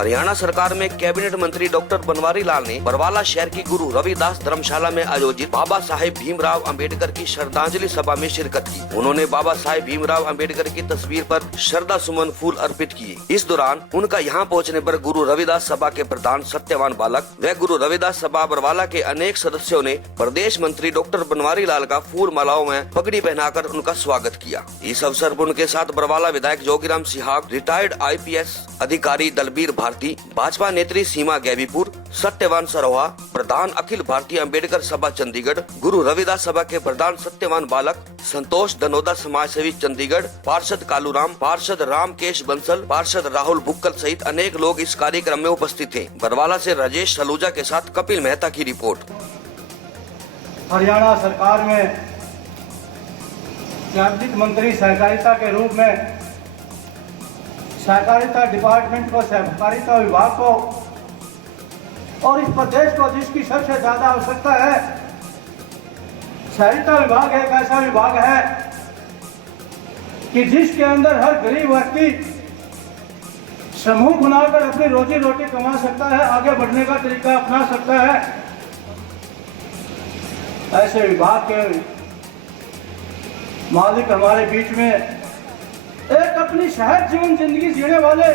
हरियाणा सरकार में कैबिनेट मंत्री डॉक्टर बनवारी लाल ने बरवाला शहर की गुरु रविदास धर्मशाला में आयोजित बाबा साहेब भीमराव अंबेडकर की श्रद्धांजलि सभा में शिरकत की। उन्होंने बाबा साहेब भीमराव अंबेडकर की तस्वीर पर श्रद्धा सुमन फूल अर्पित किए। इस दौरान उनका यहाँ पहुँचने पर गुरु रविदास सभा के प्रधान सत्यवान बालक व गुरु रविदास सभा बरवाला के अनेक सदस्यों ने प्रदेश मंत्री डॉक्टर बनवारी लाल का फूल मालाओं में पगड़ी पहनाकर उनका स्वागत किया। इस अवसर पर उनके साथ बरवाला विधायक जोगीराम सिहाग, रिटायर्ड IPS अधिकारी दलबीर भारती, भाजपा नेत्री सीमा गैबीपुर, सत्यवान सरोहा, प्रधान अखिल भारतीय अंबेडकर सभा चंडीगढ़, गुरु रविदास सभा के प्रधान सत्यवान बालक, संतोष धनोदा समाज सेवी चंडीगढ़, पार्षद कालूराम, पार्षद रामकेश बंसल, पार्षद राहुल बुक्कल सहित अनेक लोग इस कार्यक्रम में उपस्थित थे। बरवाला से राजेश सलूजा के साथ कपिल मेहता की रिपोर्ट। हरियाणा सरकार में कैबिनेट मंत्री सहकारिता के रूप में सहकारिता डिपार्टमेंट को, सहकारिता विभाग को और इस प्रदेश को जिसकी सबसे ज्यादा आवश्यकता है, सहकारिता विभाग एक ऐसा विभाग है कि जिसके अंदर हर गरीब व्यक्ति समूह बनाकर अपनी रोजी रोटी कमा सकता है, आगे बढ़ने का तरीका अपना सकता है। ऐसे विभाग के मालिक हमारे बीच में एक अपनी सहज जीवन जिंदगी जीने वाले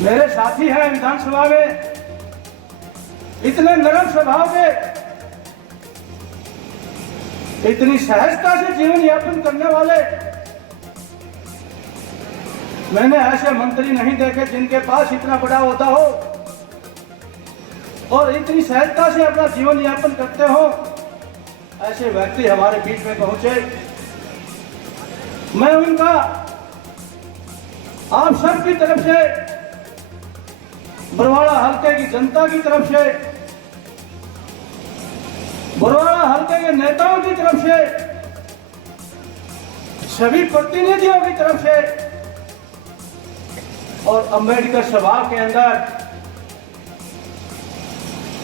मेरे साथी हैं विधानसभा में, इतने नरम स्वभाव के, इतनी सहजता से जीवन यापन करने वाले मैंने ऐसे मंत्री नहीं देखे जिनके पास इतना बड़ा होता हो और इतनी सहजता से अपना जीवन यापन करते हो। ऐसे व्यक्ति हमारे बीच में पहुंचे। मैं उनका आप सब की तरफ से, बरवाला हल्के की जनता की तरफ से, बरवाला हल्के के नेताओं की तरफ से, सभी प्रतिनिधियों की तरफ से और अंबेडकर सभा के अंदर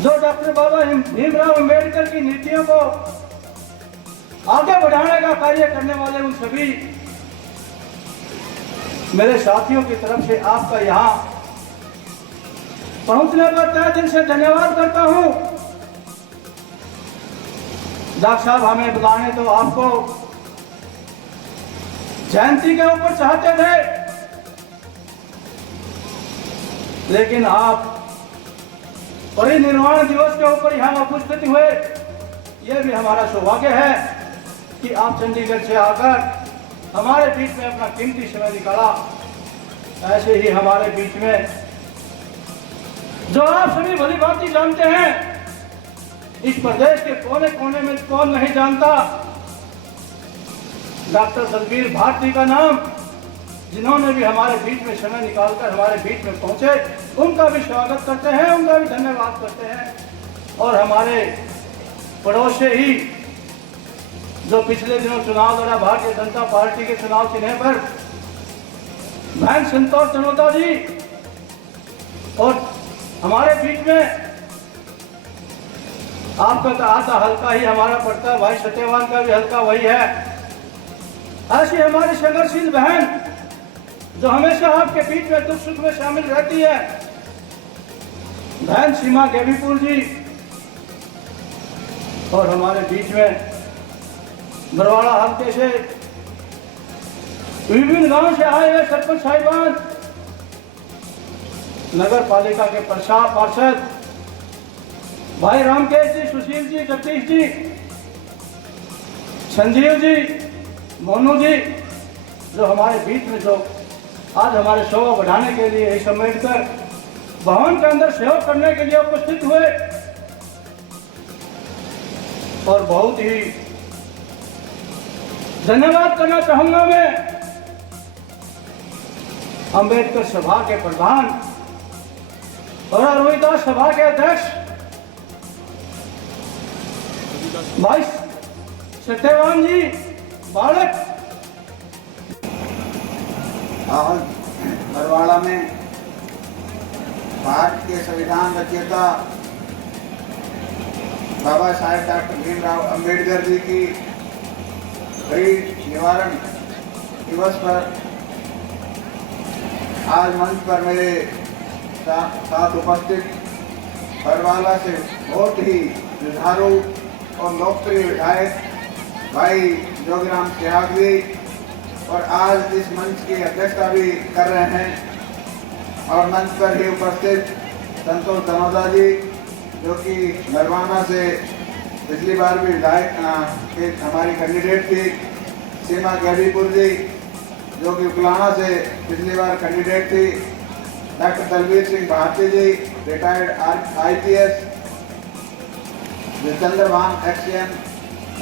जो डॉक्टर बाबा भीमराव अंबेडकर की नीतियों को आगे बढ़ाने का कार्य करने वाले उन सभी मेरे साथियों की तरफ से आपका यहाँ पहुंचने पर तहे दिल से धन्यवाद करता हूं। डॉक्टर साहब हमें बुलाने तो आपको जयंती के ऊपर चाहते थे, लेकिन आप परिनिर्वाण दिवस के ऊपर यहाँ उपस्थित हुए। यह भी हमारा सौभाग्य है कि आप चंडीगढ़ से आकर हमारे बीच में अपना कीमती समय निकाला। ऐसे ही हमारे बीच में जो आप सभी भली भांति जानते हैं, इस प्रदेश के कोने कोने में कौन नहीं जानता, डॉक्टर दलबीर भारती का नाम, जिन्होंने भी हमारे बीच में समय निकालकर हमारे बीच में पहुंचे, उनका भी स्वागत करते हैं, उनका भी धन्यवाद करते हैं। और हमारे पड़ोस से ही जो पिछले दिनों चुनाव लड़ा भारतीय जनता पार्टी के चुनाव चिन्ह पर, बहन संतोष धनोदा जी, और हमारे बीच में आपका तो आधा हल्का ही हमारा पड़ता है, भाई सत्यवान का भी हल्का वही है। ऐसी हमारी संघर्षशील बहन जो हमेशा आपके बीच में दुख सुख में शामिल रहती है, बहन सीमा गैबीपुर जी, और हमारे बीच में बरवाला हल्के से विभिन्न गांव से आए हुए सरपंच साहिबान, नगर पालिका के पार्षद भाई रामकेश जी, सुशील जी, जगदीश जी, संजीव जी, मोनू जी, जो हमारे बीच में जो आज हमारे शोभा बढ़ाने के लिए इस अम्बेडकर भवन के अंदर सहयोग करने के लिए उपस्थित हुए। और बहुत ही धन्यवाद करना चाहूंगा मैं अंबेडकर सभा के प्रधान और रविदास सभा के अध्यक्ष भाई सत्यवान जी बालक। आज बरवाला में भारत के संविधान रचयिता बाबा साहेब डॉक्टर भीमराव अंबेडकर जी की गरीब निवारण दिवस पर आज मंच पर मेरे साथ उपस्थित बरवाला से बहुत ही जुझारू और लोकप्रिय विधायक भाई जोगीराम सहवाग जी और आज इस मंच की अध्यक्षता भी कर रहे हैं और मंच पर ही उपस्थित संतोष धनौदा जी जो कि बरवाना से पिछली बार भी विधायक हमारी कैंडिडेट थी, सीमा गैबीपुर जी जो कि उकलाना से पिछली बार कैंडिडेट थी, डॉक्टर दलवीर सिंह भारती जी रिटायर्ड IPS, जितेंद्र भान एक्सएन,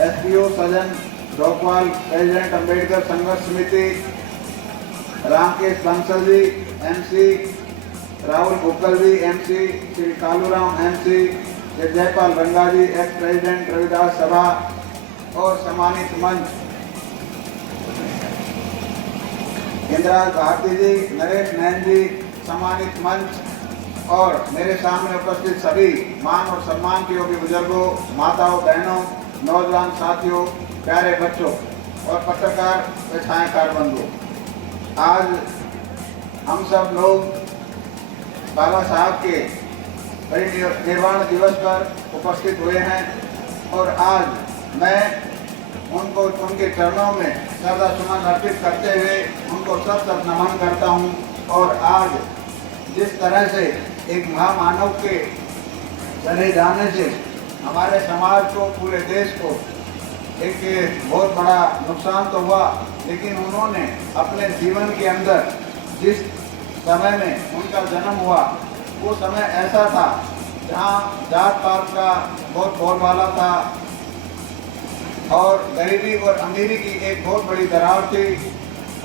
SPO सजन डोकवाल प्रेसिडेंट अंबेडकर संघर्ष समिति, रामकेश बंसल जी MC, राहुल भुक्कल जी MC, श्री कालूराम MC, जयपाल रंगा जी एक्स प्रेसिडेंट रविदास सभा और सम्मानित मंच इंदिराज भारती जी, नरेश नैन जी, सम्मानित मंच और मेरे सामने उपस्थित सभी मान और सम्मान के योग्य बुजुर्गों, माताओं, बहनों, नौजवान साथियों, प्यारे बच्चों और पत्रकार व छायाकार बंधुओं, आज हम सब लोग बाबा साहब के परिनिर्वाण दिवस पर उपस्थित हुए हैं और आज मैं उनको उनके चरणों में श्रद्धा सुमन अर्पित करते हुए उनको सब नमन करता हूं और आज जिस तरह से एक महामानव के चले जाने से हमारे समाज को, पूरे देश को एक बहुत बड़ा नुकसान तो हुआ, लेकिन उन्होंने अपने जीवन के अंदर जिस समय में उनका जन्म हुआ वो समय ऐसा था जहाँ जात पात का बहुत बोलबाला था और गरीबी और अमीरी की एक बहुत बड़ी दरार थी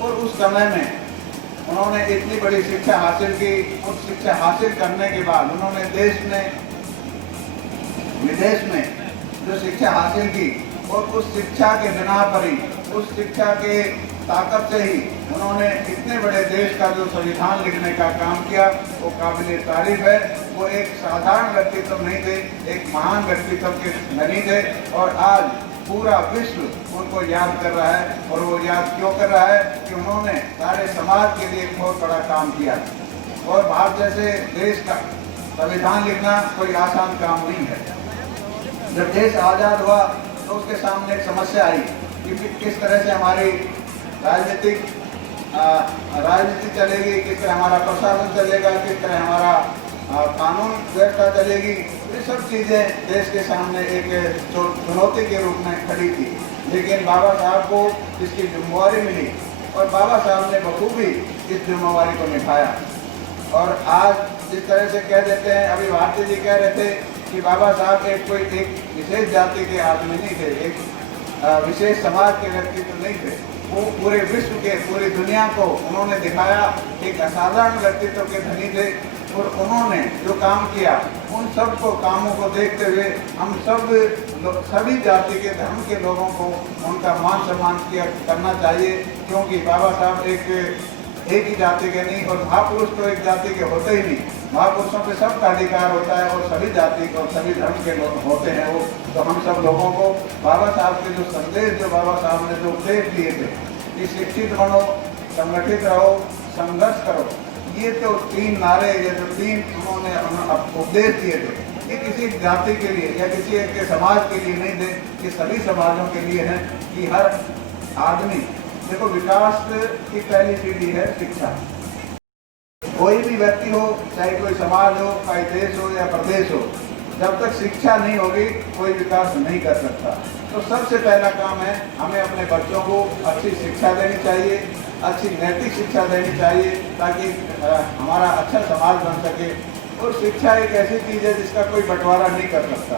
और उस समय में उन्होंने इतनी बड़ी शिक्षा हासिल की। उस शिक्षा हासिल करने के बाद उन्होंने देश में विदेश में जो शिक्षा हासिल की और उस शिक्षा के बिना पर ही, उस शिक्षा के ताकत से ही उन्होंने इतने बड़े देश का जो संविधान लिखने का काम किया वो काबिल तारीफ है। वो एक साधारण व्यक्तित्व नहीं थे, एक महान व्यक्तित्व के धनी थे और आज पूरा विश्व उनको याद कर रहा है। और वो याद क्यों कर रहा है कि उन्होंने सारे समाज के लिए एक बहुत बड़ा काम किया और भारत जैसे देश का संविधान लिखना कोई आसान काम नहीं है। जब देश आज़ाद हुआ तो उसके सामने एक समस्या आई कि किस तरह से हमारी राजनीति चलेगी, किस तरह हमारा प्रशासन चलेगा, किस तरह हमारा कानून व्यवस्था चलेगी। ये सब चीज़ें देश के सामने एक चुनौती के रूप में खड़ी थी, लेकिन बाबा साहब को इसकी जिम्मेवारी मिली और बाबा साहब ने बखूबी इस जिम्मेवारी को निभाया। और आज जिस तरह से कह देते हैं, अभी भारती जी कह रहे थे कि बाबा साहब एक विशेष जाति के आदमी नहीं थे, एक विशेष समाज के व्यक्तित्व नहीं थे। वो पूरे विश्व के, पूरी दुनिया को उन्होंने दिखाया, एक असाधारण व्यक्तित्व के धनी थे और उन्होंने जो काम किया उन सब को कामों को देखते हुए हम सभी जाति के, धर्म के लोगों को उनका मान सम्मान करना चाहिए, क्योंकि बाबा साहब एक ही जाति के नहीं और महापुरुष तो एक जाति के होते ही नहीं। महापुरुषों पे सबका अधिकार होता है और सभी जाति को, सभी धर्म के लोग होते हैं वो। तो हम सब लोगों को बाबा साहब के जो संदेश, जो बाबा साहब ने जो उपदेश दिए थे कि शिक्षित बनो, संगठित रहो, संघर्ष करो, ये तो 3 नारे, ये जो 3 उन्होंने उपदेश दिए थे, ये किसी जाति के लिए या किसी एक के समाज के लिए नहीं थे, ये सभी समाजों के लिए है कि हर आदमी, देखो विकास की पहली सीढ़ी है शिक्षा। कोई भी व्यक्ति हो, चाहे कोई समाज हो, चाहे देश हो या प्रदेश हो, जब तक शिक्षा नहीं होगी कोई विकास नहीं कर सकता। तो सबसे पहला काम है हमें अपने बच्चों को अच्छी शिक्षा देनी चाहिए, अच्छी नैतिक शिक्षा देनी चाहिए ताकि हमारा अच्छा समाज बन सके। और शिक्षा एक ऐसी चीज़ है जिसका कोई बंटवारा नहीं कर सकता।